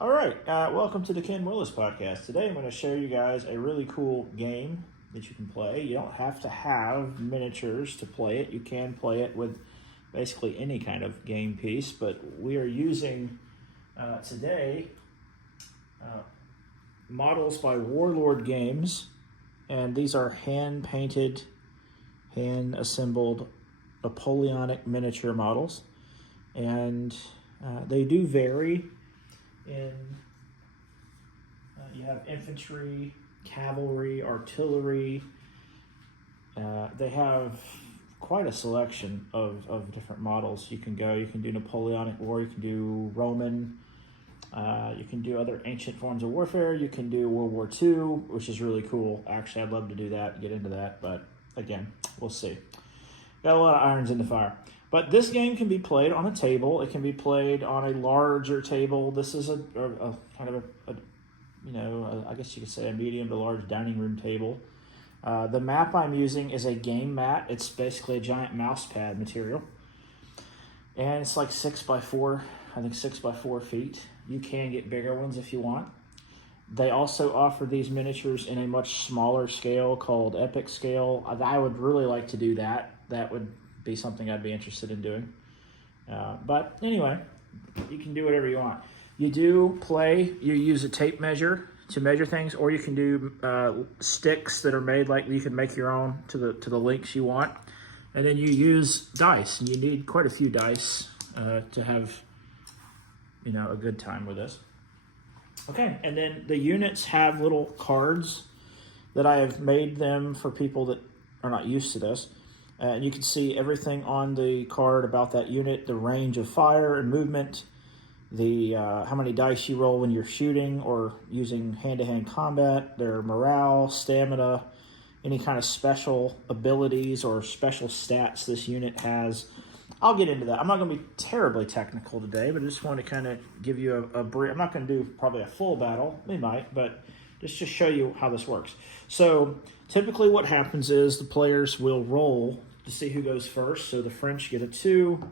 All right, welcome to the Ken Willis podcast. Today I'm going to show you guys a really cool game that you can play. You don't have to have miniatures to play it. You can play it with basically any kind of game piece, but we are using today models by Warlord Games, and these are hand-painted, hand-assembled Napoleonic miniature models, and they do vary in you have infantry, cavalry, artillery. They have quite a selection of different models you can go. You can do Napoleonic War, you can do Roman, you can do other ancient forms of warfare, you can do World War II, which is really cool. Actually, I'd love to do that, get into that, but again, we'll see. Got a lot of irons in the fire. But this game can be played on a table. It can be played on a larger table. This is a kind of I guess you could say a medium to large dining room table. The map I'm using is a game mat. It's basically a giant mouse pad material. And it's like 6x4, I think 6x4 feet. You can get bigger ones if you want. They also offer these miniatures in a much smaller scale called Epic Scale. I would really like to do that. That would be something I'd be interested in doing. But anyway, you can do whatever you want. You use a tape measure to measure things, or you can do sticks that are made like you can make your own to the lengths you want. And then you use dice, and you need quite a few dice to have a good time with this. Okay, and then the units have little cards that I have made them for people that are not used to this. And you can see everything on the card about that unit, the range of fire and movement, the how many dice you roll when you're shooting or using hand-to-hand combat, their morale, stamina, any kind of special abilities or special stats this unit has. I'll get into that. I'm not going to be terribly technical today, but I just want to kind of give you a brief. I'm not going to do probably a full battle. We might, but just to show you how this works. So typically what happens is the players will roll to see who goes first. So the French get a 2,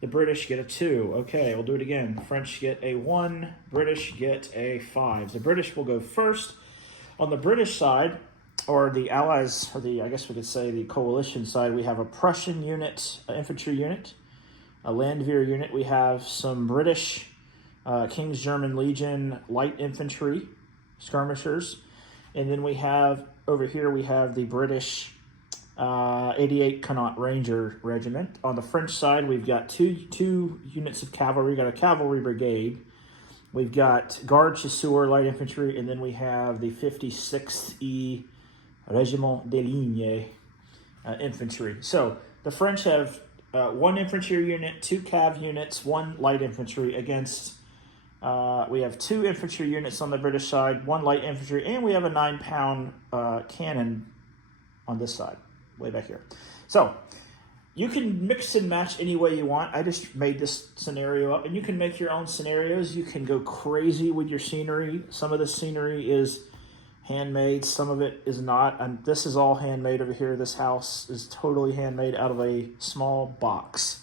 the British get a 2. Okay, we'll do it again. French get a 1, British get a 5. The British will go first. On the British side, or the Allies, or I guess we could say the coalition side, we have a Prussian unit, an infantry unit, a Landwehr unit. We have some British King's German Legion light infantry skirmishers. And then we have, over here, we have the British 88 Connaught Ranger Regiment. On the French side, we've got two units of cavalry. We've got a cavalry brigade. We've got Garde Chasseurs light infantry, and then we have the 56th E Régiment de Ligne infantry. So the French have one infantry unit, 2 cav units, 1 light infantry against. We have 2 infantry units on the British side, 1 light infantry, and we have a 9-pound cannon on this side, way back here. So you can mix and match any way you want. I just made this scenario up, and you can make your own scenarios. You can go crazy with your scenery. Some of the scenery is handmade, some of it is not. And this is all handmade over here. This house is totally handmade out of a small box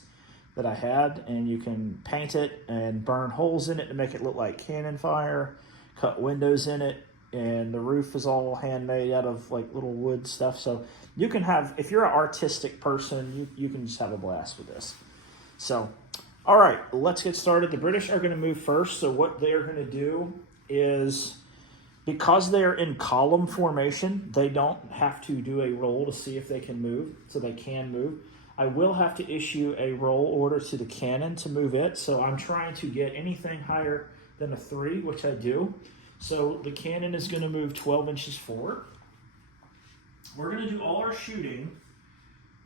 that I had, and you can paint it and burn holes in it to make it look like cannon fire, cut windows in it, and the roof is all handmade out of like little wood stuff. So you can have, if you're an artistic person, you can just have a blast with this. So, all right, let's get started. The British are going to move first. So what they're going to do is, because they're in column formation, they don't have to do a roll to see if they can move, so they can move. I will have to issue a roll order to the cannon to move it, so I'm trying to get anything higher than a 3, which I do. So the cannon is going to move 12 inches forward. We're going to do all our shooting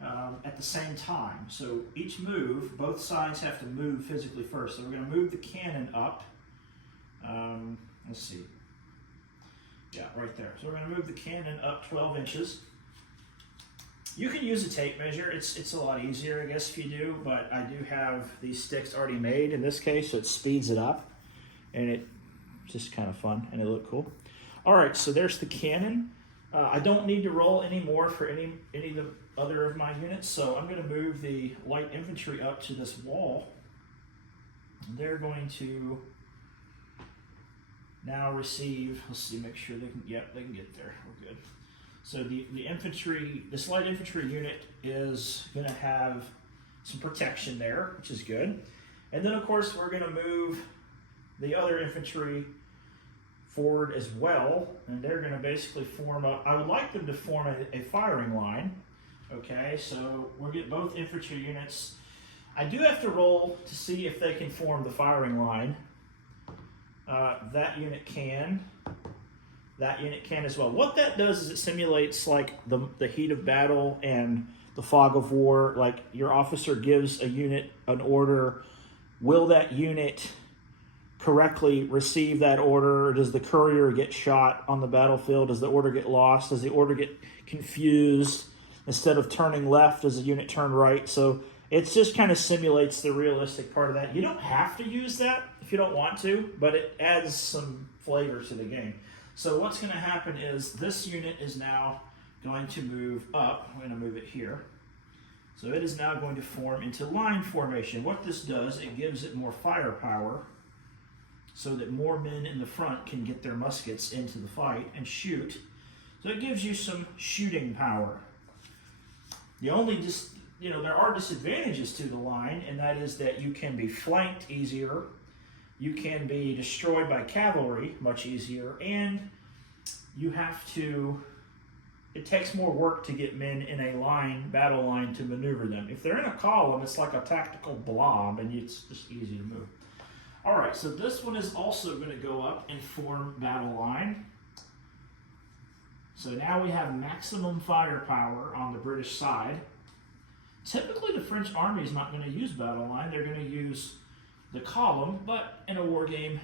at the same time. So each move, both sides have to move physically first. So we're going to move the cannon up. Let's see. Yeah, right there. So we're going to move the cannon up 12 inches. You can use a tape measure. It's a lot easier, I guess, if you do, but I do have these sticks already made in this case, so it speeds it up, and it's just kind of fun, and it look cool. All right, so there's the cannon. I don't need to roll any more for any of the other of my units, so I'm going to move the light infantry up to this wall. They're going to now receive, let's see, make sure they can, yep, they can get there, we're good. So the infantry, this light infantry unit is gonna have some protection there, which is good. And then of course we're gonna move the other infantry forward as well, and they're gonna basically form a, I would like them to form a firing line. Okay, so we'll get both infantry units. I do have to roll to see if they can form the firing line. That unit can. That unit can as well. What that does is it simulates like the heat of battle and the fog of war. Like your officer gives a unit an order. Will that unit correctly receive that order? Or does the courier get shot on the battlefield? Does the order get lost? Does the order get confused? Instead of turning left, does the unit turn right? So it just kind of simulates the realistic part of that. You don't have to use that if you don't want to, but it adds some flavor to the game. So what's going to happen is this unit is now going to move up. I'm going to move it here. So it is now going to form into line formation. What this does, it gives it more firepower so that more men in the front can get their muskets into the fight and shoot. So it gives you some shooting power. The only there are disadvantages to the line, and that is that you can be flanked easier, you can be destroyed by cavalry much easier, and you have to, it takes more work to get men in a line, battle line, to maneuver them. If they're in a column, it's like a tactical blob, and it's just easy to move. All right, so this one is also going to go up and form battle line. So now we have maximum firepower on the British side. Typically, the French army is not going to use battle line. They're going to use the column, but in a war game,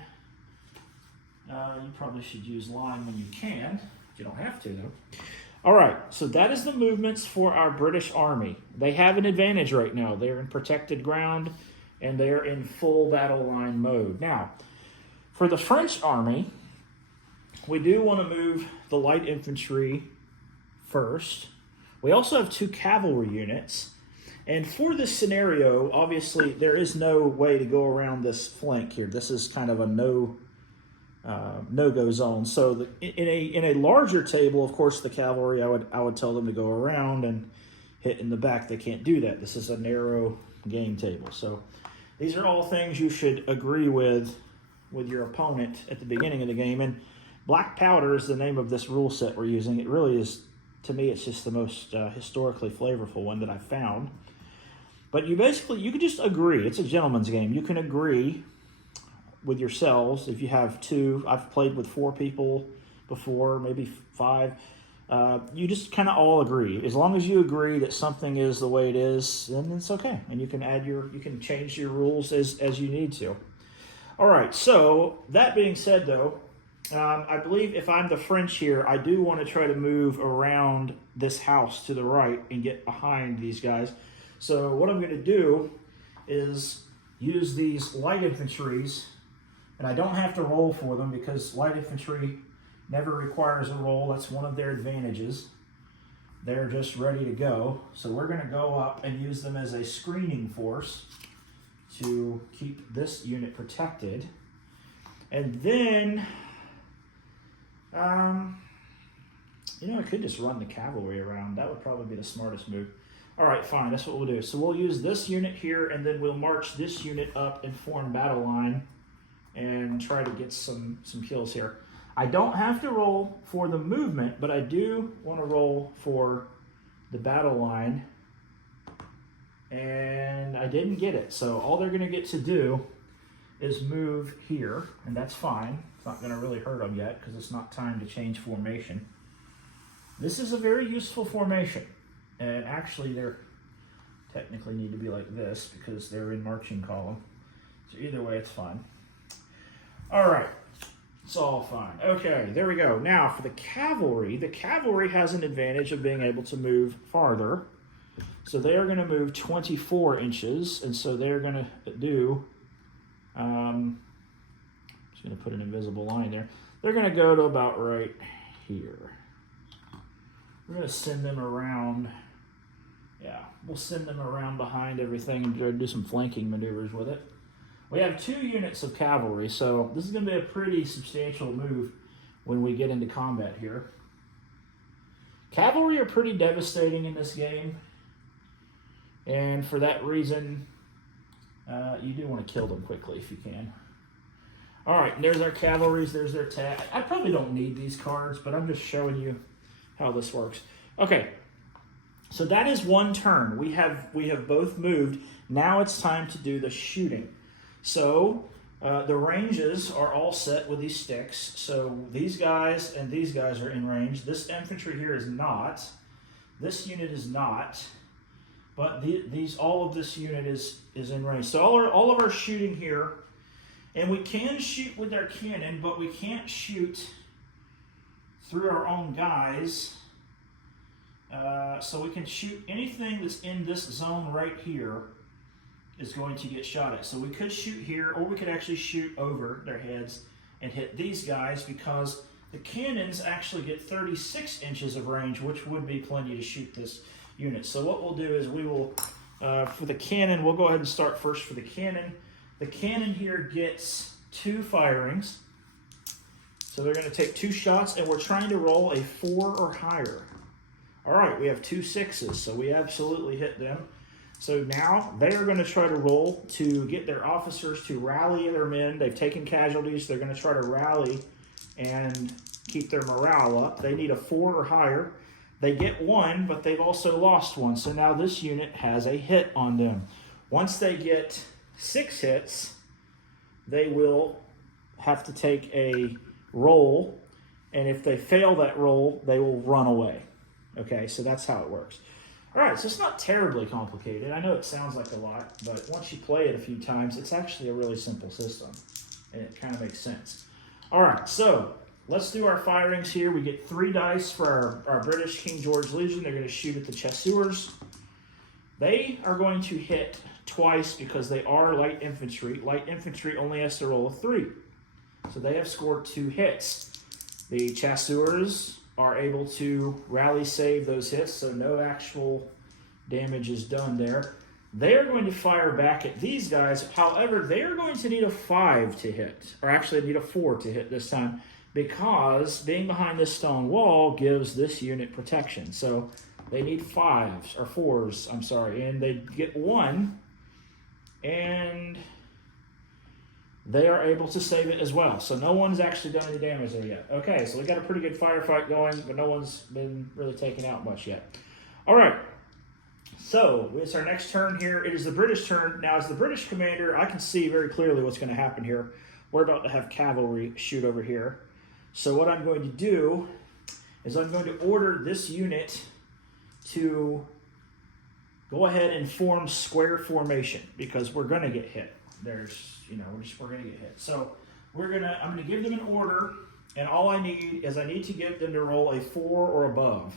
you probably should use line when you can. You don't have to, though. All right, so that is the movements for our British army. They have an advantage right now. They're in protected ground, and they're in full battle line mode. Now, for the French army, we do want to move the light infantry first. We also have 2 cavalry units. And for this scenario, obviously, there is no way to go around this flank here. This is kind of a no-go zone. So in a larger table, of course, the cavalry, I would tell them to go around and hit in the back. They can't do that. This is a narrow game table. So these are all things you should agree with your opponent at the beginning of the game. And black powder is the name of this rule set we're using. It really is, to me, it's just the most historically flavorful one that I've found. But you can just agree. It's a gentleman's game. You can agree with yourselves. If you have 2, I've played with 4 people before, maybe 5. You just kind of all agree. As long as you agree that something is the way it is, then it's okay. And you can change your rules as you need to. All right, so that being said, though, I believe if I'm the French here, I do want to try to move around this house to the right and get behind these guys. So what I'm going to do is use these light infantries, and I don't have to roll for them because light infantry never requires a roll. That's one of their advantages. They're just ready to go. So we're going to go up and use them as a screening force to keep this unit protected. And then I could just run the cavalry around. That would probably be the smartest move. All right, fine, that's what we'll do. So we'll use this unit here, and then we'll march this unit up and form battle line and try to get some kills here. I don't have to roll for the movement, but I do want to roll for the battle line. And I didn't get it. So all they're going to get to do is move here, and that's fine. It's not going to really hurt them yet because it's not time to change formation. This is a very useful formation. And actually, they're technically need to be like this because they're in marching column. So either way, it's fine. All right, it's all fine. Okay, there we go. Now for the cavalry has an advantage of being able to move farther. So they are going to move 24 inches, and so they're going to do, I'm just going to put an invisible line there. They're going to go to about right here. We're going to send them around. Yeah, we'll send them around behind everything and do some flanking maneuvers with it. We have 2 units of cavalry, so this is going to be a pretty substantial move when we get into combat here. Cavalry are pretty devastating in this game, and for that reason, you do want to kill them quickly if you can. All right, and there's our cavalries, there's their attack. I probably don't need these cards, but I'm just showing you how this works. Okay, so that is 1 turn. We have both moved. Now it's time to do the shooting. So the ranges are all set with these sticks. So these guys and these guys are in range. This infantry here is not. This unit is not. But all of this unit is in range. So all of our shooting here, and we can shoot with our cannon, but we can't shoot through our own guys. So we can shoot anything that's in this zone right here is going to get shot at. So we could shoot here, or we could actually shoot over their heads and hit these guys, because the cannons actually get 36 inches of range, which would be plenty to shoot this unit. So what we'll do is we will, for the cannon, we'll go ahead and start first for the cannon. The cannon here gets 2 firings. So they're going to take 2 shots, and we're trying to roll a 4 or higher. All right, we have 2 6s, so we absolutely hit them. So now they are going to try to roll to get their officers to rally their men. They've taken casualties. They're going to try to rally and keep their morale up. They need a 4 or higher. They get 1, but they've also lost 1. So now this unit has a hit on them. Once they get 6 hits, they will have to take a roll. And if they fail that roll, they will run away. Okay, so that's how it works. All right, so it's not terribly complicated. I know it sounds like a lot, but once you play it a few times, it's actually a really simple system, and it kind of makes sense. All right, so let's do our firings here. We get 3 dice for our British King George Legion. They're going to shoot at the chasseurs. They are going to hit twice because they are light infantry. Light infantry only has to roll a 3. So they have scored 2 hits. The chasseurs are able to rally save those hits, so no actual damage is done there. They are going to fire back at these guys. However, they are going to need a 5 to hit, or actually need a 4 to hit this time, because being behind this stone wall gives this unit protection. So they need 5s, or 4s, I'm sorry, and they get 1, and they are able to save it as well. So no one's actually done any damage there yet. Okay, so we got a pretty good firefight going, but no one's been really taken out much yet. All right, so it's our next turn here. It is the British turn. Now, as the British commander, I can see very clearly what's going to happen here. We're about to have cavalry shoot over here. So what I'm going to do is I'm going to order this unit to go ahead and form square formation, because we're going to get hit. We're going to get hit. So I'm going to give them an order, and all I need to get them to roll a 4 or above.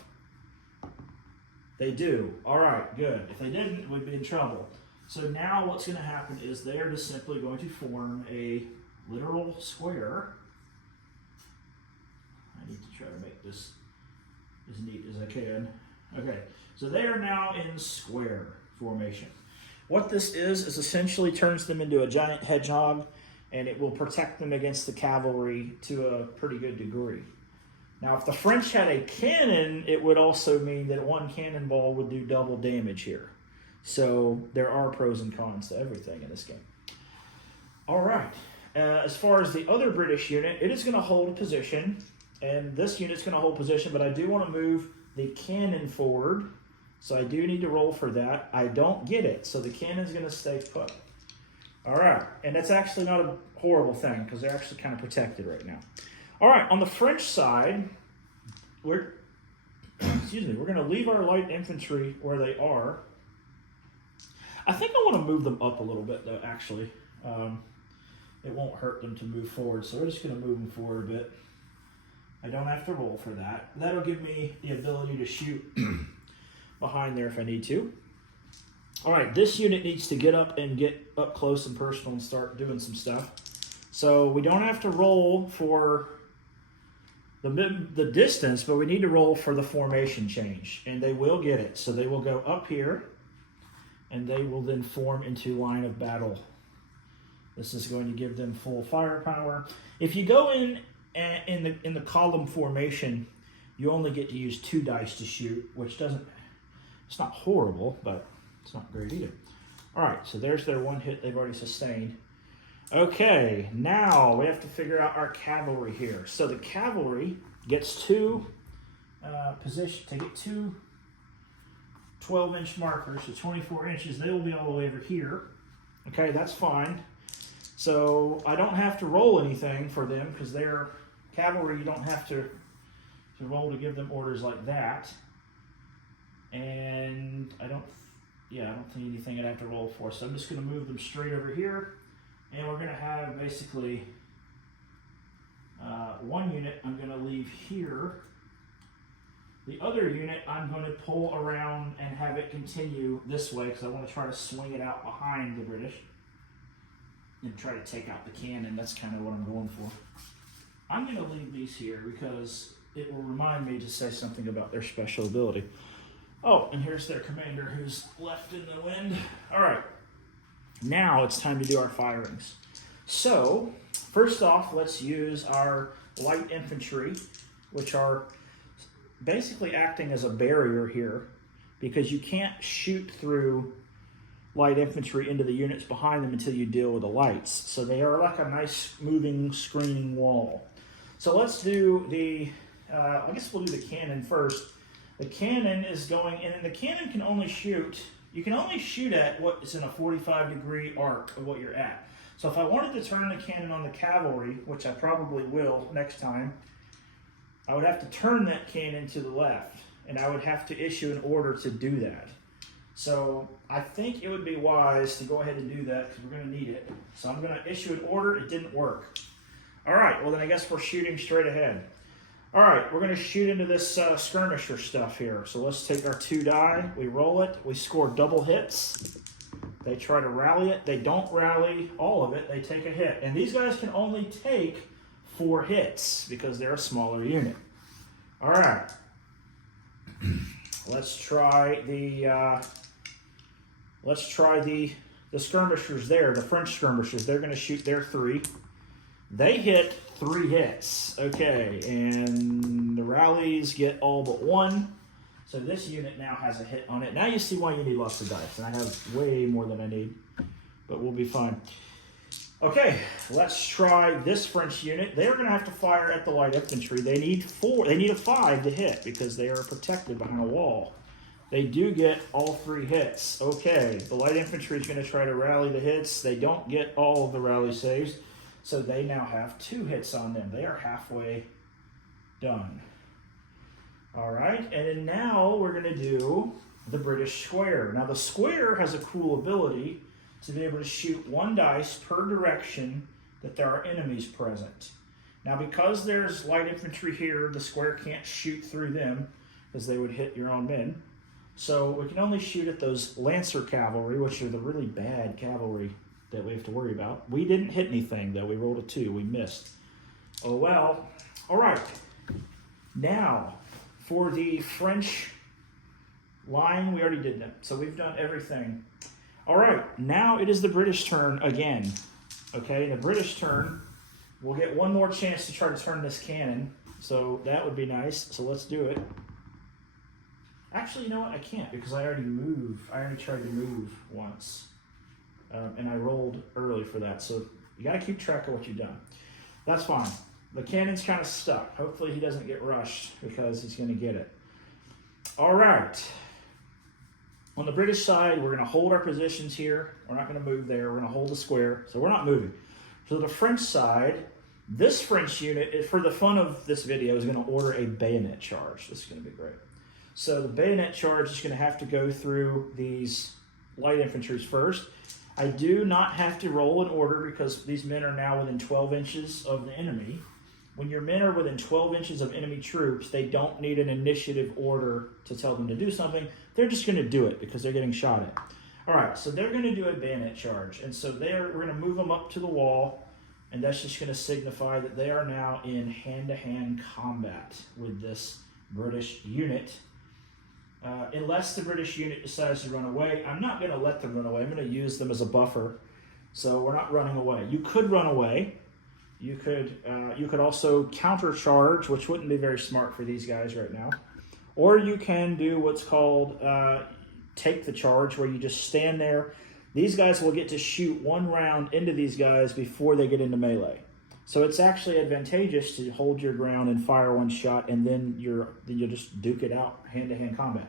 They do. All right, good. If they didn't, we'd be in trouble. So now what's going to happen is they are just simply going to form a literal square. I need to try to make this as neat as I can. Okay, so they are now in square formation. What this is essentially turns them into a giant hedgehog, and it will protect them against the cavalry to a pretty good degree. Now, if the French had a cannon, it would also mean that 1 cannonball would do double damage here. So there are pros and cons to everything in this game. All right. As far as the other British unit, it is going to hold a position, and this unit's going to hold position, but I do want to move the cannon forward. So I do need to roll for that. I don't get it, so the cannon's going to stay put. All right, and that's actually not a horrible thing, because they're actually kind of protected right now. All right, on the French side, we're going to leave our light infantry where they are. I think I want to move them up a little bit, though, actually. It won't hurt them to move forward, so we're just going to move them forward a bit. I don't have to roll for that. That'll give me the ability to shoot behind there if I need to. All right, this unit needs to get up and get up close and personal and start doing some stuff. So we don't have to roll for the distance, but we need to roll for the formation change, and they will get it. So they will go up here, and they will then form into line of battle This is going to give them full firepower. If you go in the column formation, you only get to use 2 dice to shoot, which it's not horrible, but it's not great either. All right, so there's their 1 hit they've already sustained. Okay, now we have to figure out our cavalry here. So the cavalry gets 2 position to get 2 12-inch markers, so 24 inches. They will be all the way over here. Okay, that's fine. So I don't have to roll anything for them because they're cavalry. You don't have to roll to give them orders like that. And I don't think anything I'd have to roll for. So I'm just going to move them straight over here. And we're going to have basically 1 unit I'm going to leave here. The other unit I'm going to pull around and have it continue this way because I want to try to swing it out behind the British and try to take out the cannon. That's kind of what I'm going for. I'm going to leave these here because it will remind me to say something about their special ability. Oh, and here's their commander who's left in the wind. All right, now it's time to do our firings. So, first off, let's use our light infantry, which are basically acting as a barrier here because you can't shoot through light infantry into the units behind them until you deal with the lights. So they are like a nice moving screening wall. So let's do I guess we'll do the cannon first. The cannon is going in, and the cannon can only shoot, you can only shoot at what is in a 45-degree arc of what you're at. So if I wanted to turn the cannon on the cavalry, which I probably will next time, I would have to turn that cannon to the left, and I would have to issue an order to do that. So I think it would be wise to go ahead and do that because we're going to need it. So I'm going to issue an order. It didn't work. All right, well then I guess we're shooting straight ahead. All right, we're going to shoot into this skirmisher stuff here. So let's take our 2 die. We roll it. We score double hits. They try to rally it. They don't rally all of it. They take a hit. And these guys can only take 4 hits because they're a smaller unit. All right. Let's try the skirmishers there, the French skirmishers. They're going to shoot their 3. They hit 3 hits. Okay, and the rallies get all but 1. So this unit now has a hit on it. Now you see why you need lots of dice. And I have way more than I need, but we'll be fine. Okay, let's try this French unit. They're going to have to fire at the light infantry. They need 4. They need a 5 to hit because they are protected behind a wall. They do get all 3 hits. Okay, the light infantry is going to try to rally the hits. They don't get all of the rally saves, so they now have 2 hits on them. They are halfway done. All right, and then now we're going to do the British square. Now the square has a cool ability to be able to shoot 1 dice per direction that there are enemies present. Now because there's light infantry here, the square can't shoot through them because they would hit your own men. So we can only shoot at those Lancer cavalry, which are the really bad cavalry that we have to worry about. We didn't hit anything though, we rolled a 2, we missed. Oh well. All right, now for the French line, we already did that. So we've done everything. All right, now it is the British turn again. Okay, the British turn, we'll get 1 more chance to try to turn this cannon. So that would be nice, so let's do it. Actually, you know what, I can't because I already tried to move once. And I rolled early for that, so you gotta keep track of what you've done. That's fine. The cannon's kind of stuck. Hopefully he doesn't get rushed because he's gonna get it. All right. On the British side, we're going to hold our positions here. We're not going to move there. We're going to hold the square. So we're not moving. So the French side, this French unit, for the fun of this video, is going to order a bayonet charge. This is going to be great. So the bayonet charge is going to have to go through these light infantry first. I do not have to roll an order because these men are now within 12 inches of the enemy. When your men are within 12 inches of enemy troops, they don't need an initiative order to tell them to do something. They're just going to do it because they're getting shot at. All right, so they're going to do a bayonet charge. And so we're going to move them up to the wall, and that's just going to signify that they are now in hand-to-hand combat with this British unit. Unless the British unit decides to run away, I'm not going to let them run away. I'm going to use them as a buffer So we're not running away. You could run away. You could also countercharge, which wouldn't be very smart for these guys right now. Or you can do what's called take the charge, where you just stand there. These guys will get to shoot one round into these guys before they get into melee. So it's actually advantageous to hold your ground and fire one shot, and then you'll just duke it out hand-to-hand combat.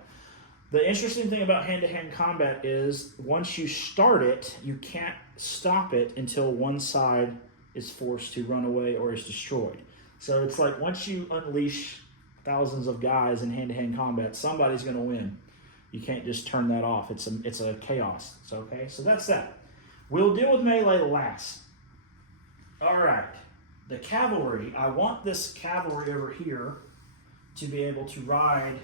The interesting thing about hand-to-hand combat is once you start it, you can't stop it until one side is forced to run away or is destroyed. So it's like once you unleash thousands of guys in hand-to-hand combat, somebody's going to win. You can't just turn that off. It's a chaos. So, okay, so that's that. We'll deal with melee last. All right. The cavalry, I want this cavalry over here to be able to ride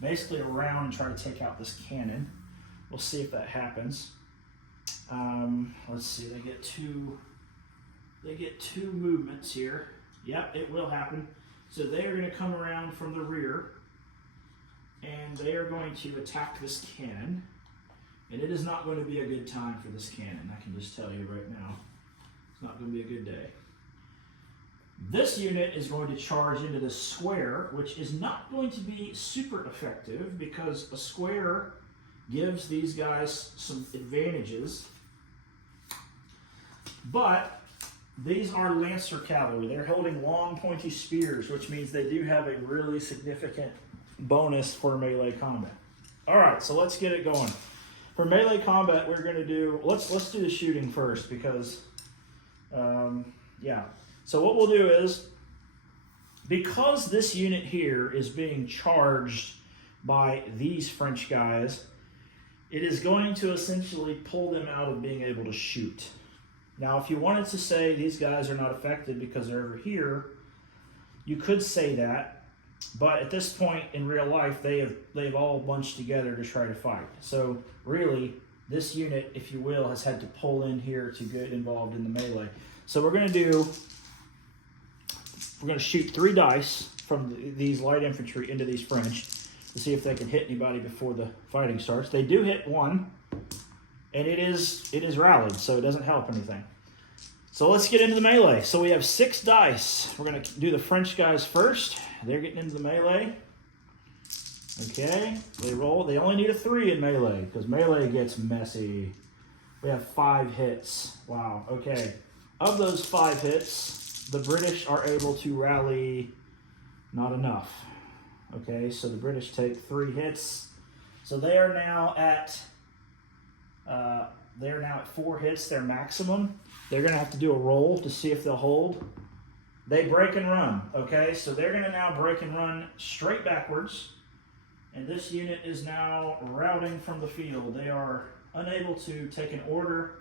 basically around and try to take out this cannon. We'll see if that happens. Let's see, they get two movements here. Yep, it will happen. So they are going to come around from the rear, and they are going to attack this cannon. And it is not going to be a good time for this cannon, I can just tell you right now. It's not going to be a good day. This unit is going to charge into the square, which is not going to be super effective because a square gives these guys some advantages. But these are Lancer cavalry. They're holding long, pointy spears, which means they do have a really significant bonus for melee combat. All right, so let's get it going. For melee combat, we're going to do, let's do the shooting first because, yeah. So what we'll do is, because this unit here is being charged by these French guys, it is going to essentially pull them out of being able to shoot. Now, if you wanted to say these guys are not affected because they're over here, you could say that, but at this point in real life, they've all bunched together to try to fight. So really, this unit, if you will, has had to pull in here to get involved in the melee. So we're going to shoot 3 dice from these light infantry into these French to see if they can hit anybody before the fighting starts. They do hit 1, and it is rallied, so it doesn't help anything. So let's get into the melee. So we have 6 dice. We're going to do the French guys first. They're getting into the melee. Okay, they roll. They only need a 3 in melee because melee gets messy. We have 5 hits. Wow, okay. Of those 5 hits, the British are able to rally not enough. Okay, so the British take 3 hits. So they are now at 4 hits, their maximum. They're going to have to do a roll to see if they'll hold. They break and run. Okay, so they're going to now break and run straight backwards. And this unit is now routing from the field. They are unable to take an order.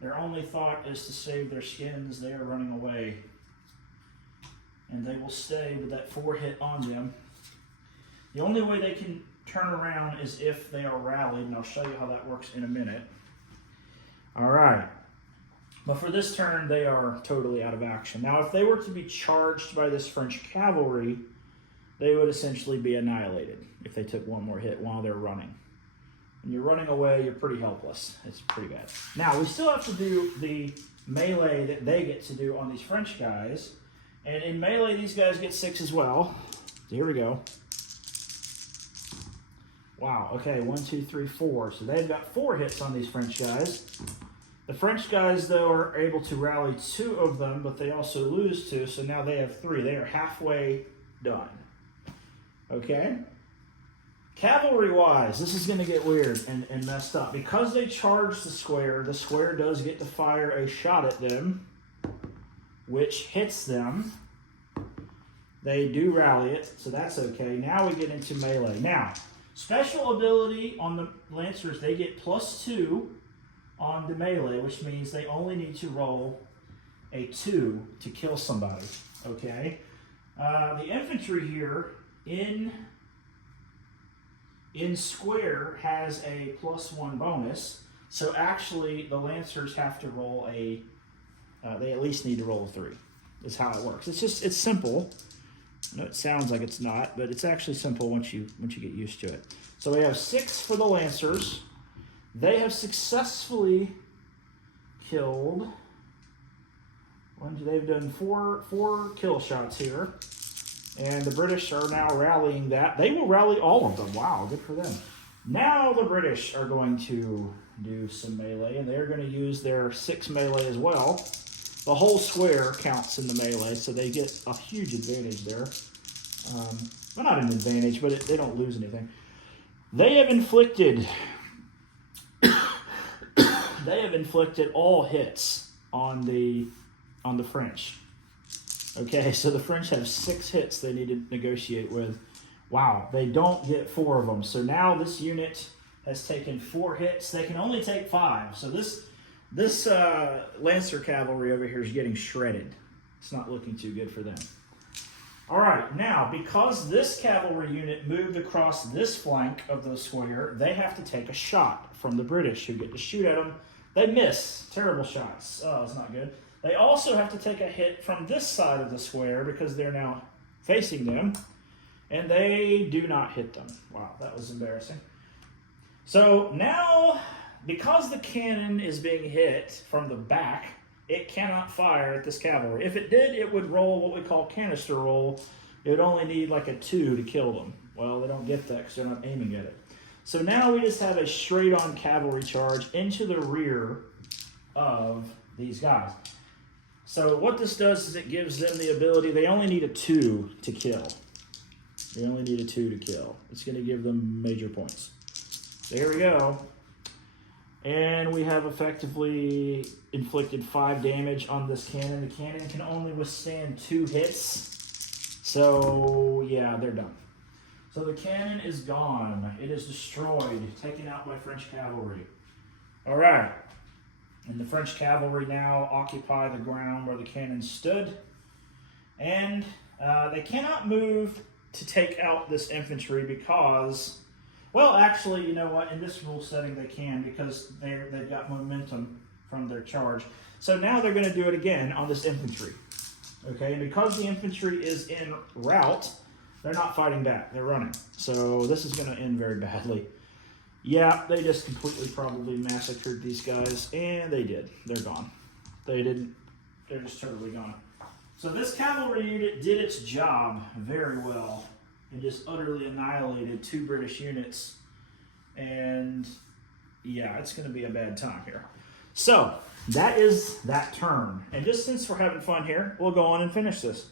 Their only thought is to save their skins. They are running away. And they will stay with that 4 hit on them. The only way they can turn around is if they are rallied, and I'll show you how that works in a minute. All right. But for this turn, they are totally out of action. Now, if they were to be charged by this French cavalry, they would essentially be annihilated if they took 1 more hit while they're running. When you're running away, you're pretty helpless. It's pretty bad. Now, we still have to do the melee that they get to do on these French guys. And in melee, these guys get 6 as well. So here we go. Wow, okay, 1, 2, 3, 4. So they've got 4 hits on these French guys. The French guys, though, are able to rally 2 of them, but they also lose 2, so now they have 3. They are halfway done. Okay? Cavalry-wise, this is going to get weird and messed up. Because they charge the square does get to fire a shot at them, which hits them. They do rally it, so that's okay. Now we get into melee. Now, special ability on the Lancers, they get +2 on the melee, which means they only need to roll a 2 to kill somebody, okay? The infantry here in square has a +1 bonus, so actually the Lancers have to roll they at least need to roll a 3, is how it works. It's simple. I know it sounds like it's not, but it's actually simple once you get used to it. So we have 6 for the Lancers. They have successfully killed. They've done four kill shots here. And the British are now rallying that. They will rally all of them. Wow, good for them. Now the British are going to do some melee, and they're going to use their 6 melee as well. The whole square counts in the melee, so they get a huge advantage there. Well, not an advantage, but they don't lose anything. They have inflicted all hits on the French. Okay, so the French have 6 hits they need to negotiate with. Wow, they don't get 4 of them. So now this unit has taken 4 hits. They can only take 5. So this Lancer cavalry over here is getting shredded. It's not looking too good for them. All right, now, because this cavalry unit moved across this flank of the square, they have to take a shot from the British, who get to shoot at them. They miss. Terrible shots. Oh, it's not good. They also have to take a hit from this side of the square because they're now facing them, and they do not hit them. Wow, that was embarrassing. So now, because the cannon is being hit from the back, it cannot fire at this cavalry. If it did, it would roll what we call canister roll. It would only need like a 2 to kill them. Well, they don't get that because they're not aiming at it. So now we just have a straight-on cavalry charge into the rear of these guys. So what this does is it gives them the ability, they only need a 2 to kill. They only need a 2 to kill. It's going to give them major points. There we go. And we have effectively inflicted 5 damage on this cannon. The cannon can only withstand 2 hits. So, yeah, they're done. So the cannon is gone. It is destroyed, taken out by French cavalry. All right. And the French cavalry now occupy the ground where the cannon stood. And they cannot move to take out this infantry because, well, actually, you know what? In this rule setting, they can because they've got momentum from their charge. So now they're going to do it again on this infantry. Okay, and because the infantry is en route, they're not fighting back. They're running. So this is going to end very badly. Yeah, they just completely probably massacred these guys, and they did. They're gone. They didn't. They're just totally gone. So this cavalry unit did its job very well and just utterly annihilated 2 British units. And yeah, it's going to be a bad time here. So that is that turn. And just since we're having fun here, we'll go on and finish this.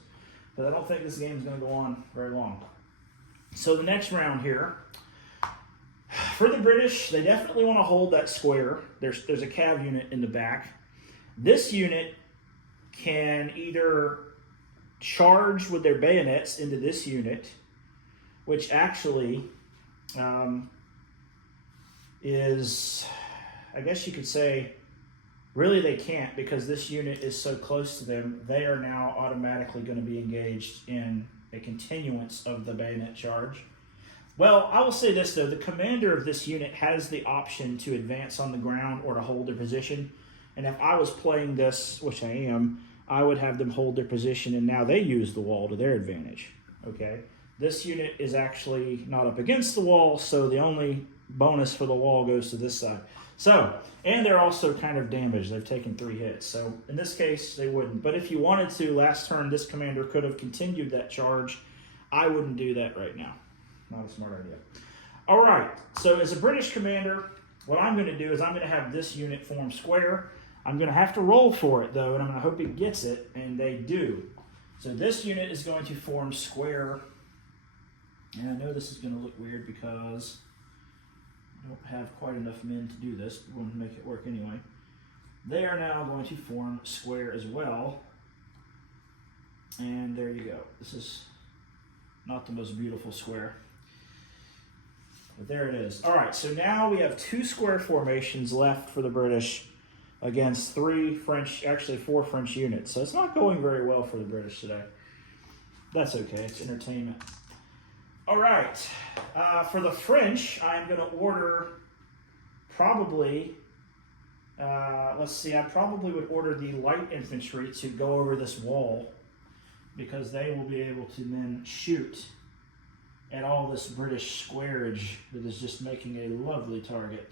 But I don't think this game is going to go on very long. So the next round here, for the British, they definitely want to hold that square. There's a cav unit in the back. This unit can either charge with their bayonets into this unit, which actually is, I guess you could say, really they can't because this unit is so close to them. They are now automatically going to be engaged in a continuance of the bayonet charge. Well, I will say this, though. The commander of this unit has the option to advance on the ground or to hold their position. And if I was playing this, which I am, I would have them hold their position, and now they use the wall to their advantage. Okay? This unit is actually not up against the wall, so the only bonus for the wall goes to this side. So, and they're also kind of damaged. They've taken 3 hits. So, in this case, they wouldn't. But if you wanted to, last turn, this commander could have continued that charge. I wouldn't do that right now. Not a smart idea. All right, so as a British commander, what I'm going to do is I'm going to have this unit form square. I'm going to have to roll for it, though, and I'm going to hope it gets it, and they do. So this unit is going to form square. And I know this is going to look weird because I don't have quite enough men to do this, but we're going to make it work anyway. They are now going to form square as well. And there you go. This is not the most beautiful square. But there it is. All right, so now we have 2 square formations left for the British against 3 French, actually 4 French units. So it's not going very well for the British today. That's okay, it's entertainment. All right, for the French, I'm going to order probably, let's see, I probably would order the light infantry to go over this wall because they will be able to then shoot at all this British squarage that is just making a lovely target.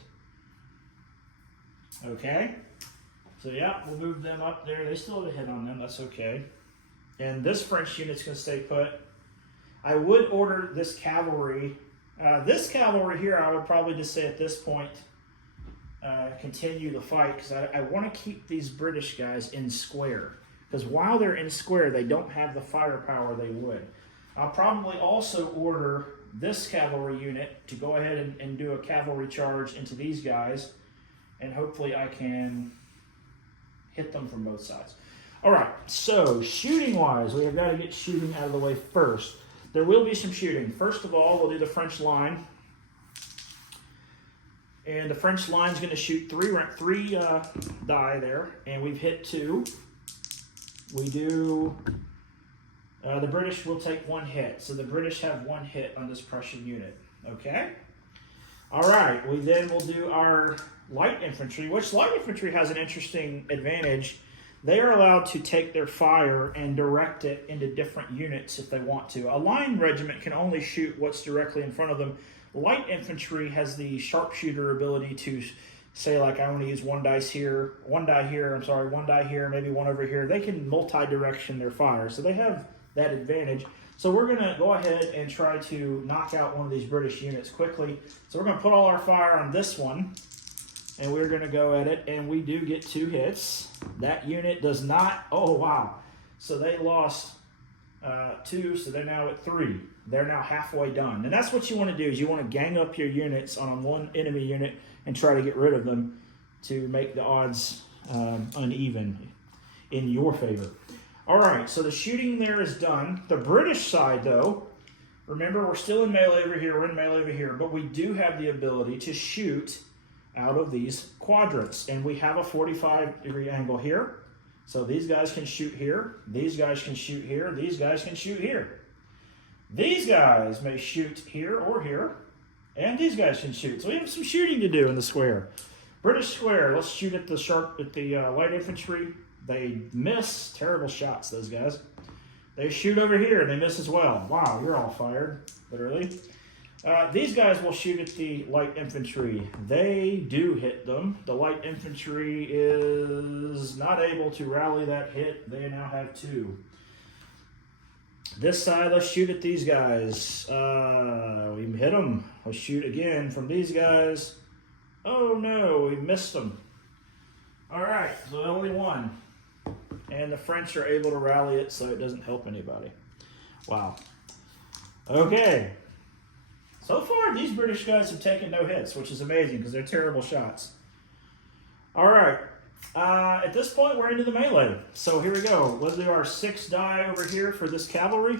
Okay, So yeah, we'll move them up there. They still have a hit on them, that's okay. And this French unit's gonna stay put. I would order this cavalry. This cavalry here, I would probably just say at this point, continue the fight, because I want to keep these British guys in square. Because while they're in square, they don't have the firepower they would. I'll probably also order this cavalry unit to go ahead and do a cavalry charge into these guys, and hopefully I can hit them from both sides. All right, so shooting-wise, we have got to get shooting out of the way first. There will be some shooting. First of all, we'll do the French line. And the French line's going to shoot three die there, and we've hit 2. We do, the British will take 1 hit. So the British have 1 hit on this Prussian unit, okay? All right, we then will do our light infantry, which light infantry has an interesting advantage. They are allowed to take their fire and direct it into different units if they want to. A line regiment can only shoot what's directly in front of them. Light infantry has the sharpshooter ability to say, like, I want to use 1 dice here, 1 die here, 1 die here, maybe 1 over here. They can multi-direction their fire, so they have that advantage. So we're going to go ahead and try to knock out one of these British units quickly. So we're going to put all our fire on this one, and we're going to go at it, and we do get 2 hits. That unit does not, oh wow. So they lost 2, so they're now at 3. They're now halfway done. And that's what you want to do, is you want to gang up your units on one enemy unit and try to get rid of them to make the odds uneven in your favor. All right, so the shooting there is done. The British side, though, remember, we're still in melee over here, we're in melee over here, but we do have the ability to shoot out of these quadrants. And we have a 45-degree angle here. So these guys can shoot here, these guys can shoot here, these guys can shoot here. These guys may shoot here or here, and these guys can shoot. So we have some shooting to do in the square. British square, let's shoot at the light infantry. They miss. Terrible shots, those guys. They shoot over here, and they miss as well. Wow, you're all fired, literally. These guys will shoot at the light infantry. They do hit them. The light infantry is not able to rally that hit. They now have 2. This side, let's shoot at these guys. We hit them. Let's shoot again from these guys. Oh no, we missed them. All right, so only 1. And the French are able to rally it, so it doesn't help anybody. Wow. Okay. So far, these British guys have taken no hits, which is amazing because they're terrible shots. All right. At this point, we're into the melee. So here we go. We'll do our 6 die over here for this cavalry.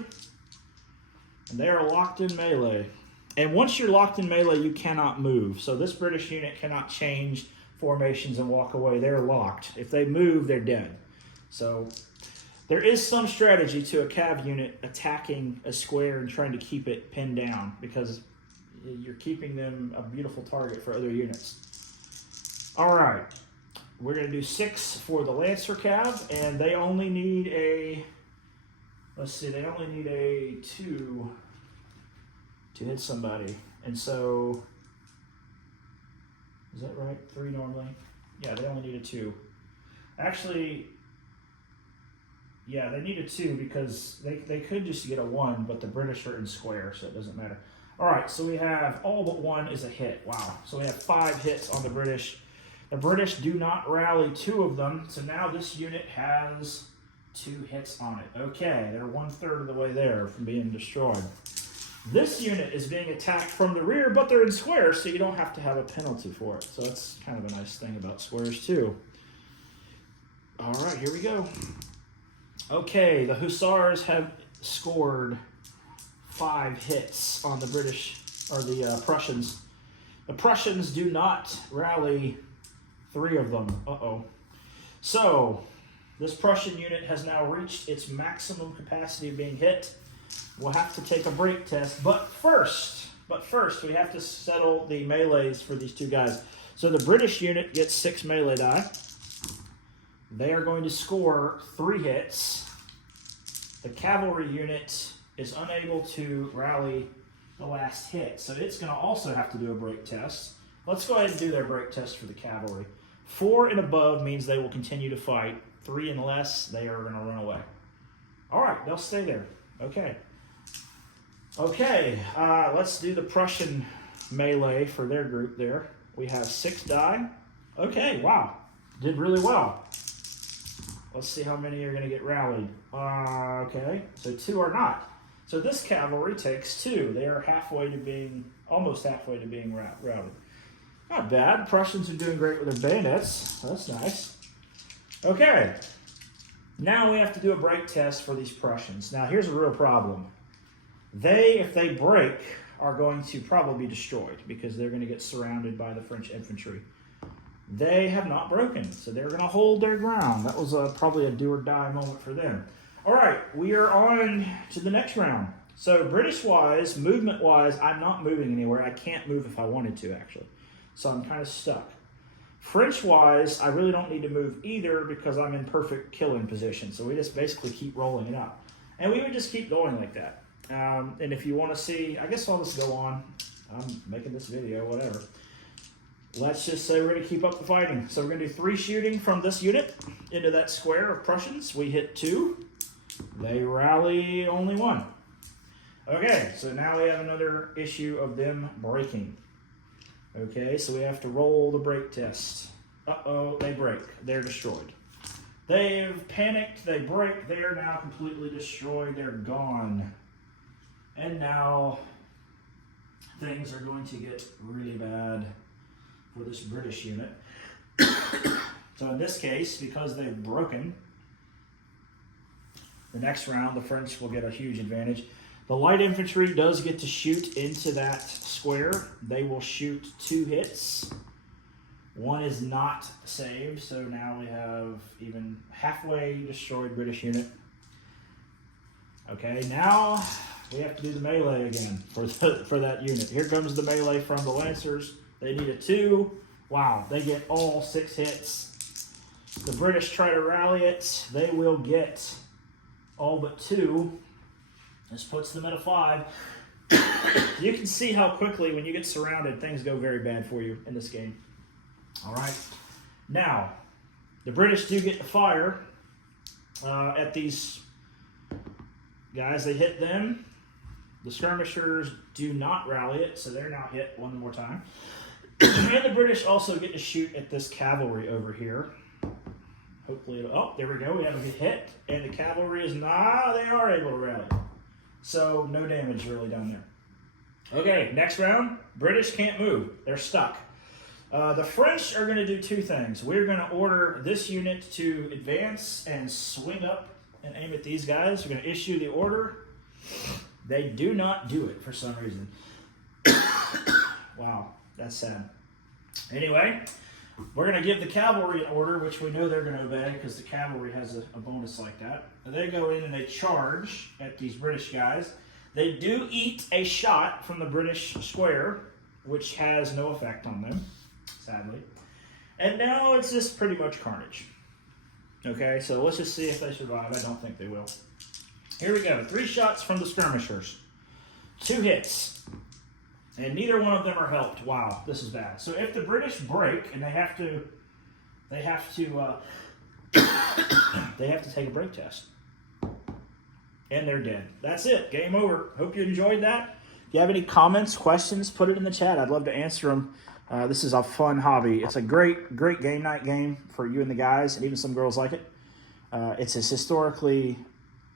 And they are locked in melee. And once you're locked in melee, you cannot move. So this British unit cannot change formations and walk away. They're locked. If they move, they're dead. So there is some strategy to a cav unit attacking a square and trying to keep it pinned down, because you're keeping them a beautiful target for other units. All right. We're going to do 6 for the Lancer cav, and they only need a, let's see, they only need a 2 to hit somebody. And so, is that right? 3 normally? Yeah, they only need a 2. Actually, yeah, they need a 2 because they could just get a 1, but the British are in square, so it doesn't matter. All right, so we have all but 1 is a hit. Wow. So we have 5 hits on the British. The British do not rally 2 of them, so now this unit has 2 hits on it. Okay, they're 1/3 of the way there from being destroyed. This unit is being attacked from the rear, but they're in squares, so you don't have to have a penalty for it. So that's kind of a nice thing about squares too. All right, here we go. Okay, the Hussars have scored 5 hits on the British, or the Prussians. The Prussians do not rally 3 of them. Uh-oh. So, this Prussian unit has now reached its maximum capacity of being hit. We'll have to take a break test, but first, we have to settle the melees for these 2 guys. So the British unit gets 6 melee die. They are going to score 3 hits. The cavalry unit is unable to rally the last hit, so it's going to also have to do a break test. Let's go ahead and do their break test for the cavalry. 4 and above means they will continue to fight. 3 and less, they are going to run away. All right, they'll stay there. Okay. Okay, let's do the Prussian melee for their group there. We have 6 die. Okay, wow. Did really well. Let's see how many are going to get rallied. Okay, so 2 are not. So this cavalry takes 2. They are almost halfway to being routed. Not bad. Prussians are doing great with their bayonets. That's nice. Okay, now we have to do a break test for these Prussians. Now here's a real problem. If they break, are going to probably be destroyed because they're going to get surrounded by the French infantry. They have not broken, so they're going to hold their ground. That was probably a do or die moment for them. All right, we are on to the next round. So British-wise, movement-wise, I'm not moving anywhere. I can't move if I wanted to, actually. So I'm kind of stuck. French-wise, I really don't need to move either because I'm in perfect killing position. So we just basically keep rolling it up. And we would just keep going like that. And if you want to see, I guess I'll just go on. I'm making this video, whatever. Let's just say we're going to keep up the fighting. So we're going to do 3 shooting from this unit into that square of Prussians. We hit 2. They rally only 1. Okay, so now we have another issue of them breaking. Okay, so we have to roll the break test. Uh-oh, they break. They're destroyed. They've panicked. They break. They are now completely destroyed. They're gone. And now things are going to get really bad for this British unit. So in this case, because they've broken, the next round the French will get a huge advantage. The light infantry does get to shoot into that square. They will shoot 2 hits. 1 is not saved, so now we have even halfway destroyed British unit. Okay, now we have to do the melee again for that unit. Here comes the melee from the Lancers. They need a 2. Wow, they get all 6 hits. The British try to rally it. They will get all but 2. This puts them at a 5. You can see how quickly, when you get surrounded, things go very bad for you in this game. All right. Now, the British do get to fire at these guys. They hit them. The skirmishers do not rally it, so they're now hit one more time. And the British also get to shoot at this cavalry over here. Hopefully, there we go. We have a hit, and the cavalry is not, they are able to rally. So, no damage really down there. Okay, next round. British can't move. They're stuck. The French are going to do 2 things. We're going to order this unit to advance and swing up and aim at these guys. We're going to issue the order. They do not do it for some reason. Wow, that's sad. Anyway, we're going to give the cavalry an order, which we know they're going to obey because the cavalry has a bonus like that. They go in and they charge at these British guys. They do eat a shot from the British square, which has no effect on them, sadly. And now it's just pretty much carnage. Okay, so let's just see if they survive. I don't think they will. Here we go. 3 shots from the skirmishers. 2 hits. And neither one of them are helped. Wow, this is bad. So if the British break and they have to take a break test. And they're dead. That's it. Game over. Hope you enjoyed that. If you have any comments, questions, put it in the chat. I'd love to answer them. This is a fun hobby. It's a great game night game for you and the guys, and even some girls like it. It's just historically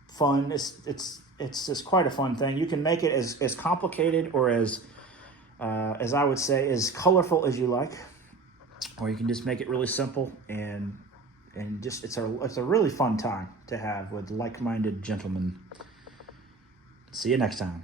fun. It's just quite a fun thing. You can make it as complicated or as I would say, as colorful as you like, or you can just make it really simple and just it's a really fun time to have with like-minded gentlemen. See you next time.